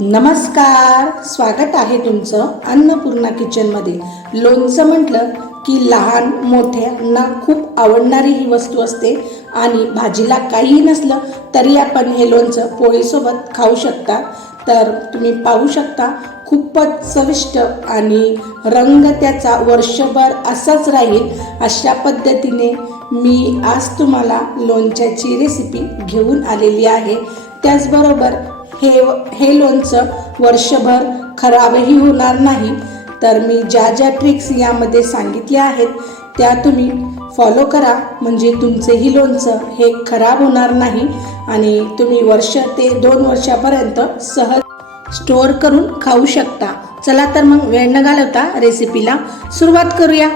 नमस्कार स्वागत आहे तुमचं अन्नपूर्णा किचनमध्ये लोणचं म्हटलं की लहान मोठ्यांना खूप आवडणारी ही वस्तू असते आणि भाजीला काहीही नसलं तरी आपण हे लोणचं पोळीसोबत खाऊ शकता. तर तुम्ही पाहू शकता खूपच चविष्ट आणि रंग त्याचा वर्षभर असाच राहील. अशा पद्धतीने मी आज तुम्हाला लोणच्याची रेसिपी घेऊन आलेली आहे. त्याचबरोबर हे हे लोणचं वर्षभर खराबही होणार नाही. तर मी ज्या ज्या ट्रिक्स यामध्ये सांगितल्या आहेत त्या तुम्ही फॉलो करा. म्हणजे तुमचेही लोणचं हे खराब होणार नाही आणि तुम्ही वर्ष ते दोन वर्षापर्यंत सहज स्टोअर करून खाऊ शकता. चला तर मग वेळ न घालवता रेसिपीला सुरुवात करूया.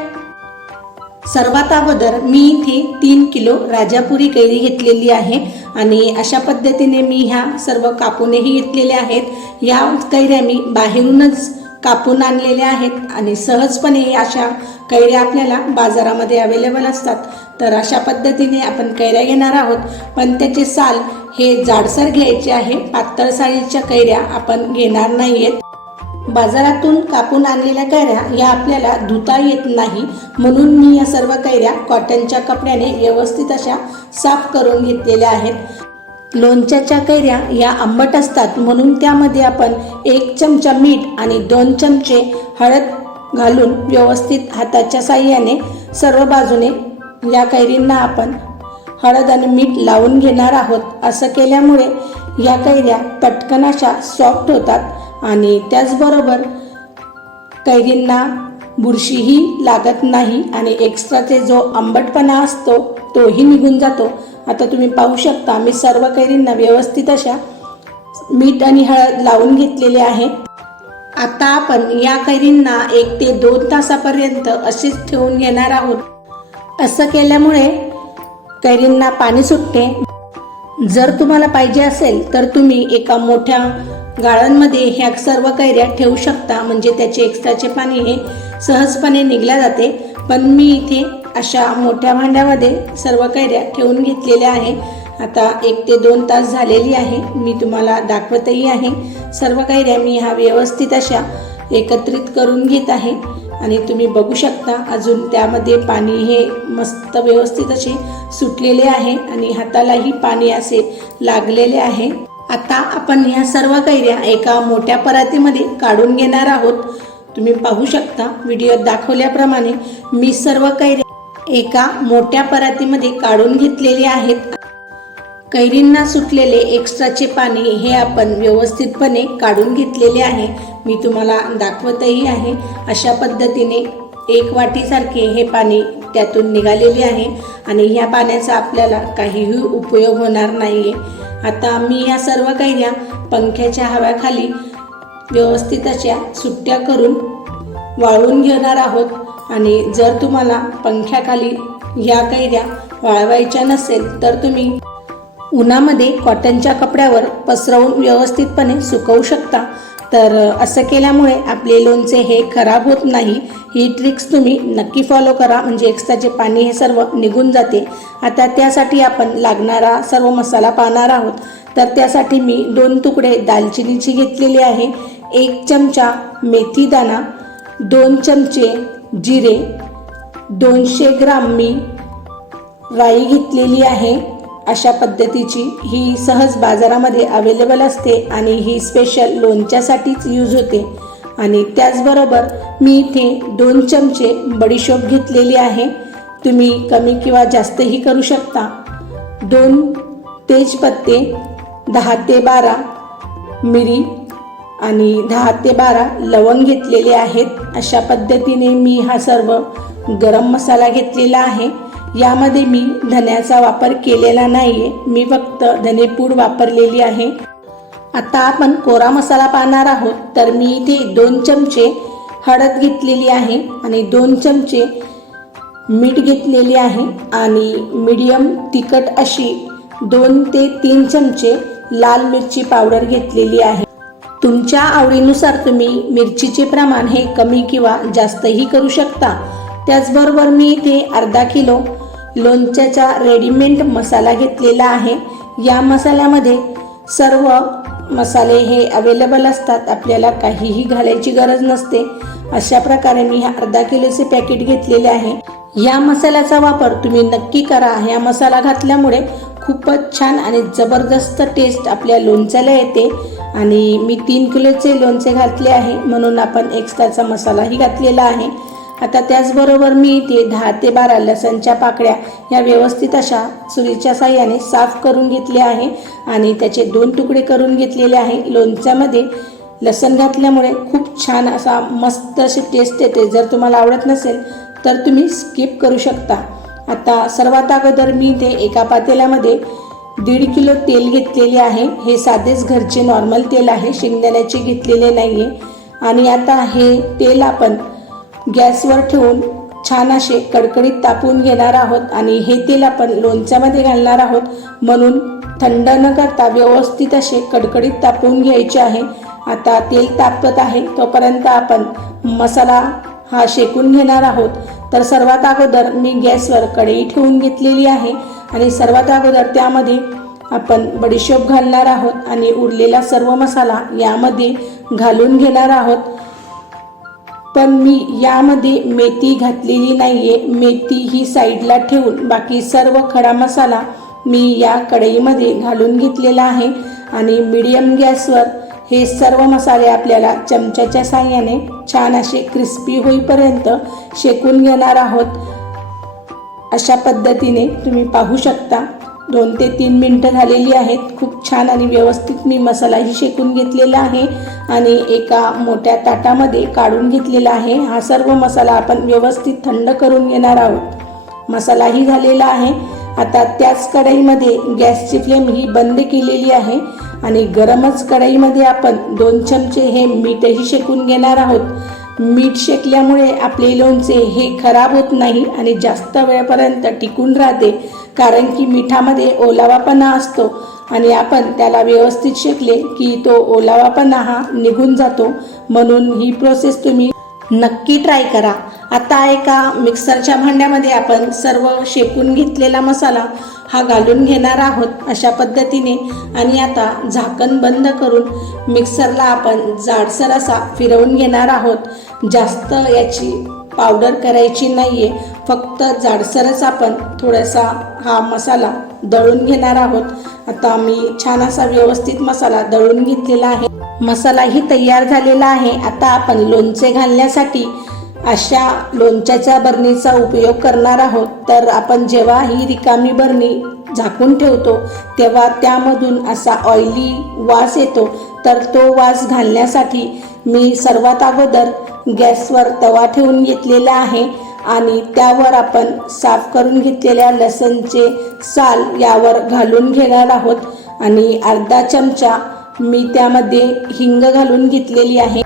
सर्वात अगोदर मी इथे तीन किलो राजापुरी कैरी घेतलेली आहे आणि अशा पद्धतीने मी ह्या सर्व कापूनही घेतलेल्या आहेत. या कैऱ्या मी बाहेरूनच कापून आणलेल्या आहेत आणि सहजपणे अशा कैऱ्या आपल्याला बाजारामध्ये अवेलेबल असतात. तर अशा पद्धतीने आपण कैऱ्या घेणार आहोत. पण त्याचे साल हे जाडसर घ्यायचे आहे. पातळ साळीच्या कैऱ्या आपण घेणार नाही आहेत बाजारातून कापून आणलेल्या कैऱ्या या आपल्याला धुता येत नाही म्हणून मी या सर्व कैऱ्या कॉटनच्या कपड्याने व्यवस्थित अशा साफ करून घेतलेल्या आहेत. लोणच्याच्या कैऱ्या या आंबट असतात म्हणून त्यामध्ये आपण एक चमचा मीठ आणि दोन चमचे हळद घालून व्यवस्थित हाताच्या साह्याने सर्व बाजूने या कैरींना आपण हळद आणि मीठ लावून घेणार आहोत. असं केल्यामुळे या कैऱ्या पटकन अशा सॉफ्ट होतात. आणि त्याचबरोबर कैरींना बुरशीही लागत नाही आणि एक्स्ट्राचे जो आंबटपणा असतो तोही निघून जातो. आता तुम्ही पाहू शकता मी सर्व कैरींना व्यवस्थित अशा मीठ आणि हळद लावून घेतलेले आहे. आता आपण या कैरींना एक ते दोन तासापर्यंत असेच ठेवून घेणार आहोत. असं केल्यामुळे कैरींना पाणी सुटते. जर तुम्हाला पाहिजे असेल तर तुम्ही एका मोठ्या गाळांमध्ये ह्या सर्व कैऱ्या ठेवू शकता. म्हणजे त्याचे एक्स्ट्राचे पाणी हे सहजपणे निघल्या जाते. पण मी इथे अशा मोठ्या भांड्यामध्ये सर्व कैऱ्या ठेवून घेतलेल्या आहे. आता एक ते दोन तास झालेली आहे. मी तुम्हाला दाखवतही आहे. सर्व कैऱ्या मी ह्या व्यवस्थित अशा एकत्रित करून घेत आहे. आणि तुम्ही बघू शकता अजून त्यामध्ये पाणी हे मस्त व्यवस्थित असे सुटलेले आहे. आणि हातालाही पाणी असे लागलेले आहे. आता आपण ह्या सर्व कैऱ्या एका मोठ्या परातीमध्ये काढून घेणार आहोत. तुम्ही पाहू शकता व्हिडिओत दाखवल्याप्रमाणे मी सर्व कैऱ्या एका मोठ्या परातीमध्ये काढून घेतलेले आहेत. कैरींना सुटलेले एक्स्ट्राचे पाणी हे आपण व्यवस्थितपणे काढून घेतलेले आहे. मी तुम्हाला दाखवतही आहे. अशा पद्धतीने एक वाटीसारखे हे पाणी त्यातून निघालेले आहे आणि ह्या पाण्याचा आपल्याला काहीही उपयोग होणार नाही आहे आता मी या सर्व कैऱ्या पंख्याच्या हव्याखाली व्यवस्थित अशा सुट्ट्या करून वाळवून घेणार आहोत. आणि जर तुम्हाला पंख्याखाली या कैऱ्या वाळवायच्या नसेल तर तुम्ही उन्हामध्ये कॉटनच्या कपड्यावर पसरवून व्यवस्थितपणे सुकवू शकता. तर असं केल्यामुळे आपले लोणचे हे खराब होत नाही. ही ट्रिक्स तुम्ही नक्की फॉलो करा. म्हणजे एक्स्ट्राचे पाणी हे सर्व निघून जाते. आता त्यासाठी आपण लागणारा सर्व मसाला पाहणार आहोत. तर त्यासाठी मी दोन तुकडे दालचिनीची घेतलेली आहे. एक चमचा मेथीदाणा दोन चमचे जिरे दोनशे ग्राम मी राई घेतलेली आहे. अशा पद्धतीची ही सहज बाजारामध्ये अवेलेबल असते आणि ही स्पेशल लोणच्यासाठीच यूज होते. आणि त्याचबरोबर मी इथे दोन चमचे बडीशोप घेतलेली आहे. तुम्ही कमी किंवा जास्तही करू शकता. दोन तेजपत्ते दहा ते बारा मिरी आणि दहा ते बारा लवंग घेतलेले आहेत. अशा पद्धतीने मी हा सर्व गरम मसाला घेतलेला आहे. यामध्ये मी धन्याचा वापर केलेला नाही आहे मी फक्त धनेपूड वापरलेली आहे. आता आपण कोरा मसाला पाहणार आहोत. तर मी इथे दोन चमचे हळद घेतलेली आहे आणि दोन चमचे मीठ घेतलेली आहे. आणि मीडियम तिखट अशी दोन ते तीन चमचे लाल मिरची पावडर घेतलेली आहे. तुमच्या आवडीनुसार तुम्ही मिरचीचे प्रमाण हे कमी किंवा जास्तही करू शकता. त्याचबरोबर मी इथे अर्धा किलो लोणच्याचा रेडीमेड मसाला घेतलेला आहे. या मसाल्यामध्ये सर्व मसाले हे अवेलेबल असतात. आपल्याला काहीही घालायची गरज नसते. अशा प्रकारे मी हे अर्धा किलोचे पॅकेट घेतलेले आहे. या मसाल्याचा वापर तुम्ही नक्की करा. या मसाला घातल्यामुळे खूपच छान आणि जबरदस्त टेस्ट आपल्या लोणच्याला येते. आणि मी तीन किलोचे लोणचे घातले आहे. म्हणून आपण एक्स्ट्राचा मसालाही घातलेला आहे. आता त्याचबरोबर मी इथे दहा ते बारा लसणच्या पाकळ्या या व्यवस्थित अशा सुरीच्या साह्याने साफ करून घेतले आहे आणि त्याचे दोन तुकडे करून घेतलेले आहे. लोणच्यामध्ये लसण घातल्यामुळे खूप छान असा मस्त अशी टेस्ट येते. जर तुम्हाला आवडत नसेल तर तुम्ही स्किप करू शकता. आता सर्वात अगोदर मी इथे एका पातेल्यामध्ये दीड किलो तेल घेतलेले आहे. हे साधेच घरचे नॉर्मल तेल आहे. शेंगदाण्याचे घेतलेले नाही आहे आणि आता हे तेल आपण गॅसवर ठेवून छान असे कडकडीत तापवून घेणार आहोत आणि हे तेल आपण लोणच्यामध्ये घालणार आहोत. म्हणून थंड न करता व्यवस्थित असे कडकडीत तापवून घ्यायचे आहे. आता तेल तापत आहे तोपर्यंत आपण मसाला हा शेकून घेणार आहोत. तर सर्वात अगोदर मी गॅसवर कढई ठेवून घेतलेली आहे आणि सर्वात अगोदर त्यामध्ये आपण बडीशेप घालणार आहोत आणि उरलेला सर्व मसाला यामध्ये घालून घेणार आहोत. पण मी यामध्ये मेथी घातलेली नाही आहे मेथी ही साईडला ठेवून बाकी सर्व खडा मसाला मी या कढईमध्ये घालून घेतलेला आहे. आणि मीडियम गॅसवर हे सर्व मसाले आपल्याला चमच्याच्या साह्याने छान असे क्रिस्पी होईपर्यंत शेकून घेणार आहोत. अशा पद्धतीने तुम्ही पाहू शकता. दोन ते तीन मिनटं झालेली आहेत. खूप छान आणि व्यवस्थित मी मसालाही शेकून घेतलेला आहे आणि एका मोठ्या ताटामध्ये काढून घेतलेला आहे. हा सर्व मसाला आपण व्यवस्थित थंड करून घेणार आहोत. मसालाही झालेला आहे. आता त्याच कढईमध्ये गॅसची फ्लेम ही बंद केलेली आहे आणि गरमच कढईमध्ये आपण दोन चमचे हे मीठही शेकून घेणार आहोत. मीठ शेकल्यामुळे आपले लोणचे हे खराब होत नाही आणि जास्त वेळपर्यंत टिकून राहते. कारण की मिठामध्ये ओलावापणा असतो आणि आपण त्याला व्यवस्थित शेकले की तो ओलावापणा हा निघून जातो. म्हणून ही प्रोसेस तुम्ही नक्की ट्राय करा. आता एका मिक्सरच्या भांड्यामध्ये आपण सर्व शेकून घेतलेला मसाला हा घालून घेणार आहोत अशा पद्धतीने. आणि आता झाकण बंद करून मिक्सरला आपण जाडसर असा फिरवून घेणार आहोत. जास्त याची पावडर करायची नाही आहे फक्त जाडसरच आपण थोडासा हा मसाला दळून घेणार आहोत. आता मी छान असा व्यवस्थित मसाला दळून घेतलेला आहे. मसालाही तयार झालेला आहे. आता आपण लोणचे घालण्यासाठी अशा लोणच्याच्या बरणीचा उपयोग करणार आहोत. तर आपण जेव्हा ही रिकामी बरणी झाकून ठेवतो तेव्हा त्यामधून असा ऑइली वास येतो. तर तो वास घालण्यासाठी मी सर्वात अगोदर गॅसवर तवा ठेवून घेतलेला आहे आणि त्यावर आपण साफ करून घेतलेल्या लसणचे साल यावर घालून घेणार आहोत. आणि अर्धा चमचा मी त्यामध्ये हिंग घालून घेतलेली आहे.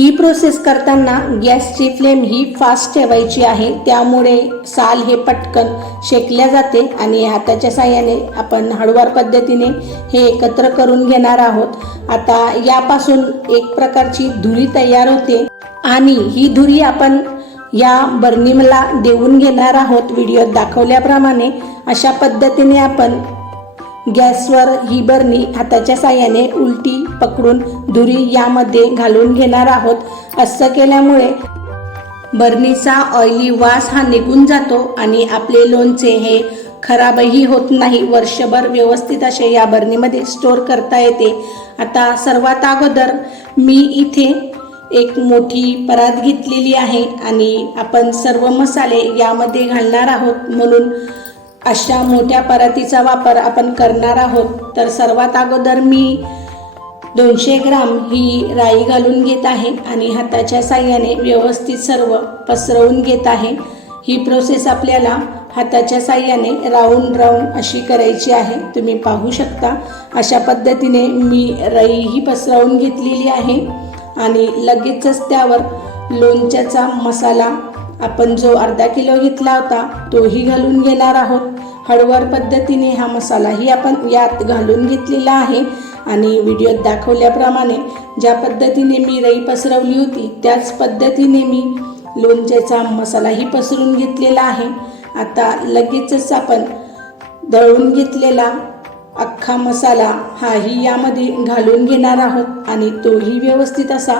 ही प्रोसेस करताना गॅसची फ्लेम ही फास्ट ठेवायची आहे. त्यामुळे साल हे पटकन शेकल्या जाते आणि हाताच्या साह्याने आपण हळूवार पद्धतीने हे एकत्र करून घेणार आहोत. आता यापासून एक प्रकारची धुरी तयार होते आणि ही धुरी आपण या बर्निमला देऊन घेणार आहोत. व्हिडिओत दाखवल्याप्रमाणे अशा पद्धतीने आपण गॅसवर ही बरणी हाताच्या साह्याने उलटी पकडून धुरी यामध्ये घालून घेणार आहोत. असं केल्यामुळे बरणीचा ऑइली वास हा निघून जातो आणि आपले लोणचे हे खराबही होत नाही. वर्षभर व्यवस्थित असे या बरणीमध्ये स्टोअर करता येते. आता सर्वात अगोदर मी इथे एक मोठी परात घेतलेली आहे आणि आपण सर्व मसाले यामध्ये घालणार आहोत म्हणून अशा मोठ्या परातीचा वापर आपण करणार आहोत. तर सर्वात अगोदर मी दोनशे ग्राम ही राई घालून घेत आहे आणि हाताच्या साह्याने व्यवस्थित सर्व पसरवून घेत आहे. ही प्रोसेस आपल्याला हाताच्या साह्याने राऊंड राऊंड अशी करायची आहे. तुम्ही पाहू शकता अशा पद्धतीने मी रई ही पसरवून घेतलेली आहे. आणि लगेचच त्यावर लोणच्याचा मसाला आपण जो अर्धा किलो घेतला होता तोही घालून घेणार आहोत. हळूवार पद्धतीने हा मसालाही आपण यात घालून घेतलेला आहे. आणि व्हिडिओत दाखवल्याप्रमाणे ज्या पद्धतीने मी रई पसरवली होती त्याच पद्धतीने मी लोणच्याचा मसालाही पसरून घेतलेला आहे. आता लगेचच आपण दळून घेतलेला अख्खा मसाला हाही यामध्ये घालून घेणार आहोत आणि तोही व्यवस्थित असा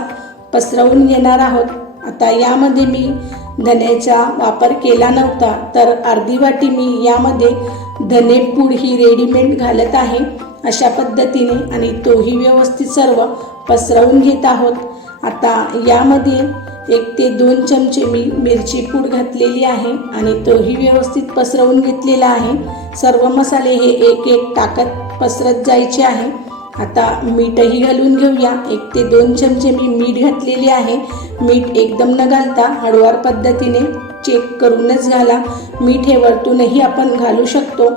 पसरवून घेणार आहोत. आता यामध्ये मी धन्याचा वापर केला नव्हता तर अर्धी वाटी मी यामध्ये धनेपूड ही रेडीमेड घालत आहे अशा पद्धतीने आणि तोही व्यवस्थित सर्व पसरवून घेत आहोत. आता यामध्ये एक ते दोन चमचे मी मिरची पूड घातलेली आहे आणि तोही व्यवस्थित पसरवून घेतलेला आहे. सर्व मसाले हे एक एक टाकत पसरत जायचे आहे. आता मीठही घालून घेऊया. एक ते दोन चमचे मी मीठ घातलेले आहे. मीठ एकदम न घालता हळूवार पद्धतीने चेक करूनच घाला. मीठ हे वरतूनही आपण घालू शकतो.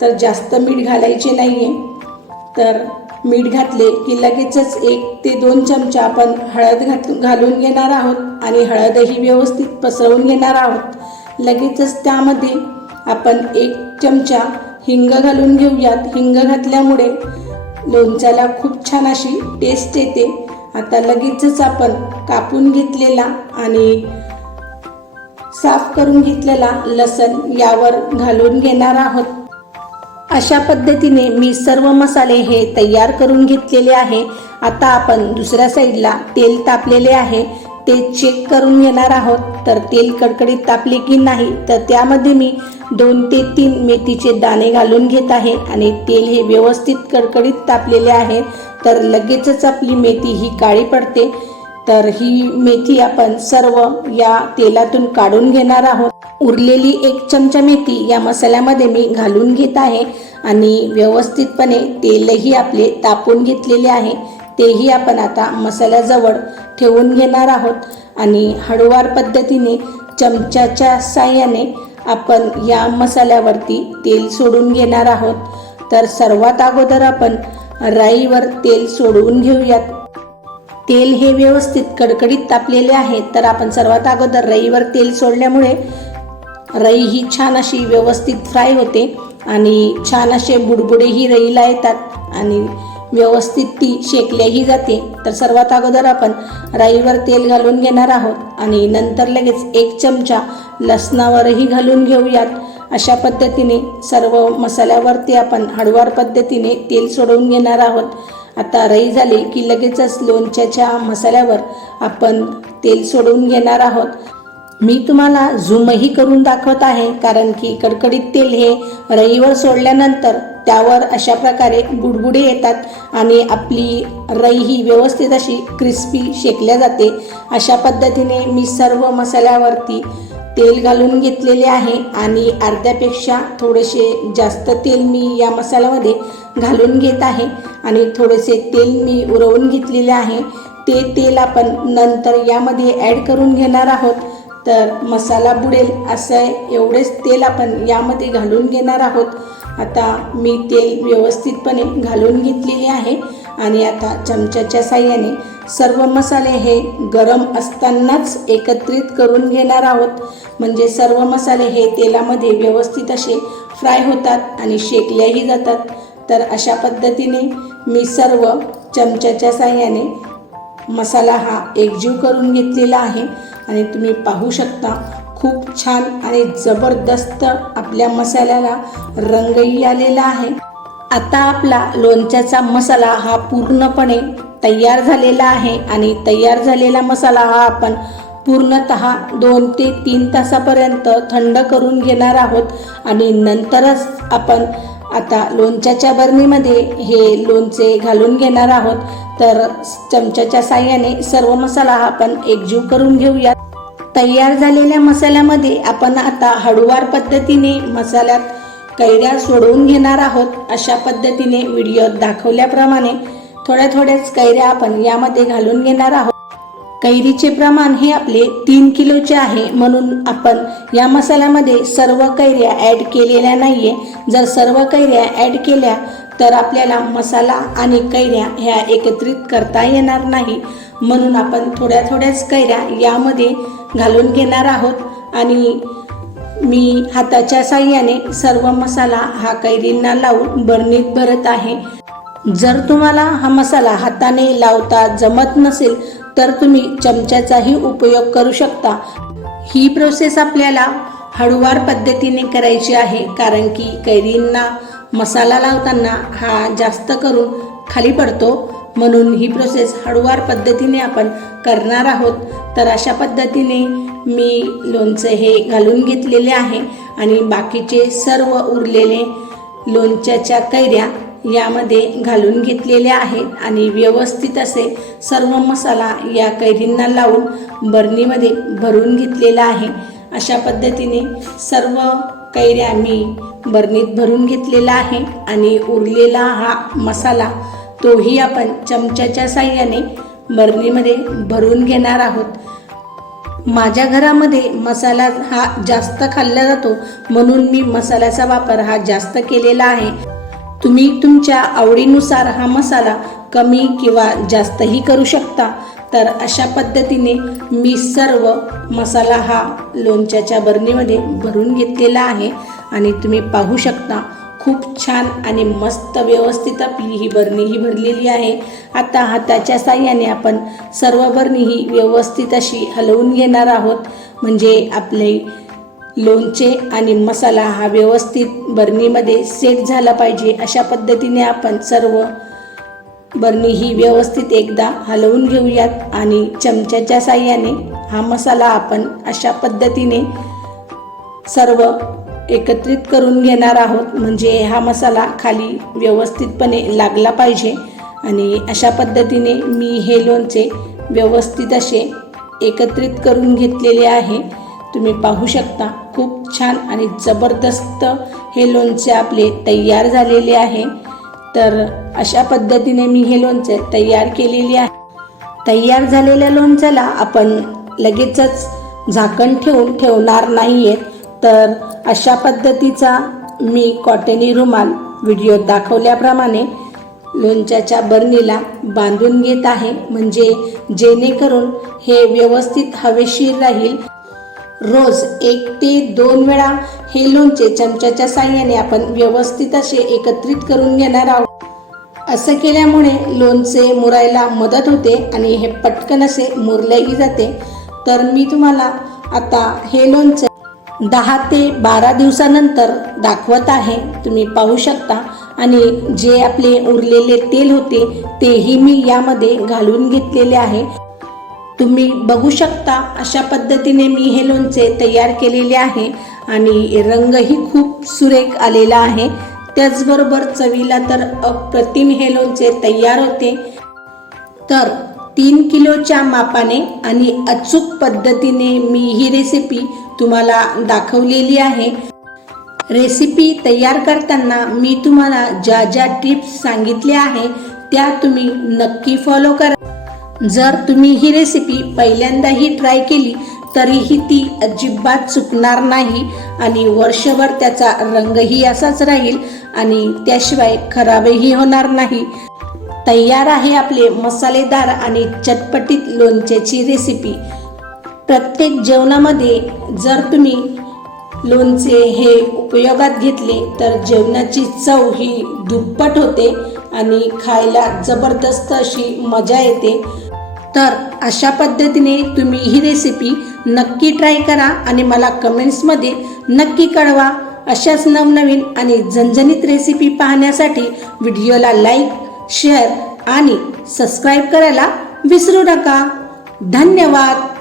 तर जास्त मीठ घालायचे नाही आहे तर मीठ घातले की लगेचच एक ते दोन चमचा आपण हळद घात घालून घेणार आहोत आणि हळदही व्यवस्थित पसरवून घेणार आहोत. लगेचच त्यामध्ये आपण एक चमचा हिंग घालून घेऊयात. हिंग घातल्यामुळे लोणच्याला खूप छान अशी टेस्ट येते. आता लगेचच आपण कापून घेतलेला आणि साफ करून घेतलेला लसण यावर घालून घेणार आहोत. अशा पद्धतीने मी सर्व मसाले हे तयार करून घेतलेले आहे. आता आपण दुसऱ्या साईडला तेल तापलेले आहे. ते चेक करून घेणार आहोत. तर तेल कडकडीत तापले की नाही तर त्यामध्ये मी दोन ते तीन मेथीचे दाणे घालून घेत आहे आणि तेल हे व्यवस्थित कडकडीत तापलेले आहे. तर लगेचच आपली मेथी ही काळी पडते. तर ही मेथी आपण सर्व या तेलातून काढून घेणार आहोत. उरलेली एक चमचा मेथी या मसाल्यामध्ये मी घालून घेत आहे आणि व्यवस्थितपणे तेलही आपले तापून घेतलेले आहे. तेही आपण आता मसाल्याजवळ ठेवून घेणार आहोत. आणि हळूवार पद्धतीने चमच्याच्या साह्याने आपण या मसाल्यावरती तेल सोडून घेणार आहोत. तर सर्वात अगोदर आपण राईवर तेल सोडवून घेऊयात. तेल हे व्यवस्थित कडकडीत तापलेले आहे तर आपण सर्वात अगोदर रईवर तेल सोडल्यामुळे रई ही छान अशी व्यवस्थित फ्राय होते आणि छान असे बुडबुडेही रईला येतात. आणि व्यवस्थित ती शेकल्याही जाते. तर सर्वात अगोदर आपण राईवर तेल घालून घेणार आहोत आणि नंतर लगेच एक चमचा लसणावरही घालून घेऊयात. अशा पद्धतीने सर्व मसाल्यावरती आपण हळूवार पद्धतीने तेल सोडवून घेणार आहोत. आता रई झाली की लगेचच लोणच्याच्या मसाल्यावर आपण तेल सोडवून घेणार आहोत. मी तुम्हाला झूमही करून दाखवत आहे कारण की कडकडीत तेल हे रईवर सोडल्यानंतर त्यावर अशा प्रकारे बुडबुडे येतात आणि आपली रई ही व्यवस्थित अशी क्रिस्पी शेकल्या जाते. अशा पद्धतीने मी सर्व मसाल्यावरती तेल घालून घेतलेले आहे आणि अर्ध्यापेक्षा थोडेसे जास्त तेल मी या मसाल्यामध्ये घालून घेत आहे आणि थोडेसे तेल मी उरवून घेतलेले आहे. ते तेल आपण नंतर यामध्ये ॲड करून घेणार आहोत. तर मसाला बुडेल असं एवढेच तेल आपण यामध्ये घालून घेणार आहोत. आता मी तेल व्यवस्थितपणे घालून घेतलेले आहे. आणि आता चमच्याच्या साह्याने सर्व मसाले हे गरम असतानाच एकत्रित करून घेणार आहोत. म्हणजे सर्व मसाले हे तेलामध्ये व्यवस्थित असे फ्राय होतात आणि शेकल्याही जातात. तर अशा पद्धतीने मी सर्व चमच्याच्या साह्याने मसाला हा एकजीव करून घेतलेला आहे. आणि तुम्ही पाहू शकता खूप छान आणि जबरदस्त आपल्या मसाल्याला रंगही आलेला आहे. आता आपला लोणच्याचा मसाला हा पूर्णपणे तयार झालेला आहे आणि तयार झालेला मसाला हा आपण पूर्णत दोन ते तीन तासापर्यंत थंड करून घेणार आहोत आणि नंतरच आपण आता लोणच्याच्या बर्नीमध्ये हे लोणचे घालून घेणार आहोत. तर चमच्याच्या साह्याने सर्व मसाला हा आपण एकजीव करून घेऊयात. तयार झालेल्या मसाल्यामध्ये आपण आता हळूवार पद्धतीने मसाल्यात कैऱ्या सोडवून घेणार आहोत. अशा पद्धतीने व्हिडिओत दाखवल्याप्रमाणे थोड्या थोड्याच कैऱ्या आपण यामध्ये घालून घेणार आहोत. कैरीचे प्रमाण हे आपले तीन किलोचे आहे. म्हणून आपण या मसाल्यामध्ये सर्व कैऱ्या ॲड केलेल्या नाहीये. जर सर्व कैऱ्या ॲड केल्या तर आपल्याला मसाला आणि कैऱ्या ह्या एकत्रित करता येणार नाही. म्हणून आपण थोड्या थोड्याच कैऱ्या यामध्ये घालून घेणार आहोत. आणि मी हाताच्या साह्याने सर्व मसाला हा कैरींना लावून बरणीत भरत आहे. जर तुम्हाला हा मसाला हाताने लावता जमत नसेल तर तुम्ही चमच्याचाही उपयोग करू शकता. ही प्रोसेस आपल्याला हळूवार पद्धतीने करायची आहे कारण की कैरींना मसाला लावताना हा जास्त करून खाली पडतो. म्हणून ही प्रोसेस हळूवार पद्धतीने आपण करणार आहोत. तर अशा पद्धतीने मी लोणचं हे घालून घेतलेले आहे आणि बाकीचे सर्व उरलेले लोणच्याच्या कैऱ्या यामध्ये घालून घेतलेल्या आहेत आणि व्यवस्थित असे सर्व मसाला या कैरींना लावून बरणीमध्ये भरून घेतलेला आहे. अशा पद्धतीने सर्व कैऱ्या मी बरणीत भरून घेतलेला आहे आणि उरलेला हा मसाला तोही आपण चमच्याच्या साह्याने बरणीमध्ये भरून घेणार आहोत. माझ्या घरामध्ये मसाला हा जास्त खाल्ला जातो म्हणून मी मसाल्याचा वापर हा जास्त केलेला आहे. तुम्ही तुमच्या आवडीनुसार हा मसाला कमी किंवा जास्तही करू शकता. तर अशा पद्धतीने मी सर्व मसाला हा लोणच्याच्या बरणीमध्ये भरून घेतलेला आहे आणि तुम्ही पाहू शकता खूप छान आणि मस्त व्यवस्थित आपली ही बरणी ही भरलेली आहे. आता हाताच्या साह्याने आपण सर्व बरणी ही व्यवस्थित अशी हलवून घेणार आहोत. म्हणजे आपले लोणचे आणि मसाला हा व्यवस्थित बरणीमध्ये सेट झाला पाहिजे. अशा पद्धतीने आपण सर्व बरणी ही व्यवस्थित एकदा हलवून घेऊयात आणि चमच्याच्या साह्याने हा मसाला आपण अशा पद्धतीने सर्व एकत्रित करून घेणार आहोत. म्हणजे हा मसाला खाली व्यवस्थितपणे लागला पाहिजे. आणि अशा पद्धतीने मी हे लोणचे व्यवस्थित असे एकत्रित करून घेतलेले आहे. तुम्ही पाहू शकता खूप छान आणि जबरदस्त हे लोणचे आपले तयार झालेले आहे. तर अशा पद्धतीने मी हे लोणचे तयार केलेले आहे. तयार झालेल्या लोणच्याला आपण लगेचच झाकण ठेवून ठेवणार नाही आहेत तर अशा पद्धतीचा मी कॉटनी रुमाल व्हिडिओ दाखवल्याप्रमाणे लोणच्याच्या बरणीला बांधून घेत आहे. म्हणजे जेणेकरून हे व्यवस्थित हवेशीर राहील. रोज एक ते दोन वेळा हे लोणचे चमच्याच्या साह्याने आपण व्यवस्थित असे एकत्रित करून घेणार आहोत. असं केल्यामुळे लोणचे मुरायला मदत होते आणि हे पटकन असे मुरलेही जाते. तर मी तुम्हाला आता हे लोणचं दहा ते बारा दिवसानंतर दाखवत आहे. तुम्ही पाहू शकता. आणि जे आपले उरलेले तेल होते तेही मी यामध्ये घालून घेतलेले आहे. तुम्ही बघू शकता अशा पद्धतीने मी हे लोणचे तयार केलेले आहे. आणि रंगही खूप सुरेख आलेला आहे. त्याचबरोबर चवीला तर अप्रतिम हे लोणचे तयार होते. तर तीन किलोच्या मापाने आणि अचूक पद्धतीने मी ही रेसिपी तुम्हाला दाखवलेली आहे. रेसिपी तयार करताना मी तुम्हाला ज्या ज्या टिप्स सांगितल्या आहे त्या तुम्ही नक्की फॉलो करा. जर तुम्ही ही रेसिपी पहिल्यांदाही ट्राय केली तरीही ती अजिबात चुकणार नाही आणि वर्षभर त्याचा रंगही असाच राहील आणि त्याशिवाय खराबही होणार नाही. तयार आहे आपले मसालेदार आणि चटपटीत लोणच्याची रेसिपी. प्रत्येक जेवणामध्ये जर तुम्ही लोणचे हे उपयोगात घेतले तर जेवणाची चव ही दुप्पट होते आणि खायला जबरदस्त अशी मजा येते. तर अशा पद्धतीने तुम्ही ही रेसिपी नक्की ट्राय करा आणि मला कमेंट्समध्ये नक्की कळवा. अशाच नवनवीन आणि झणझणीत रेसिपी पाहण्यासाठी व्हिडिओला लाईक शेअर आणि सबस्क्राईब करायला विसरू नका. धन्यवाद!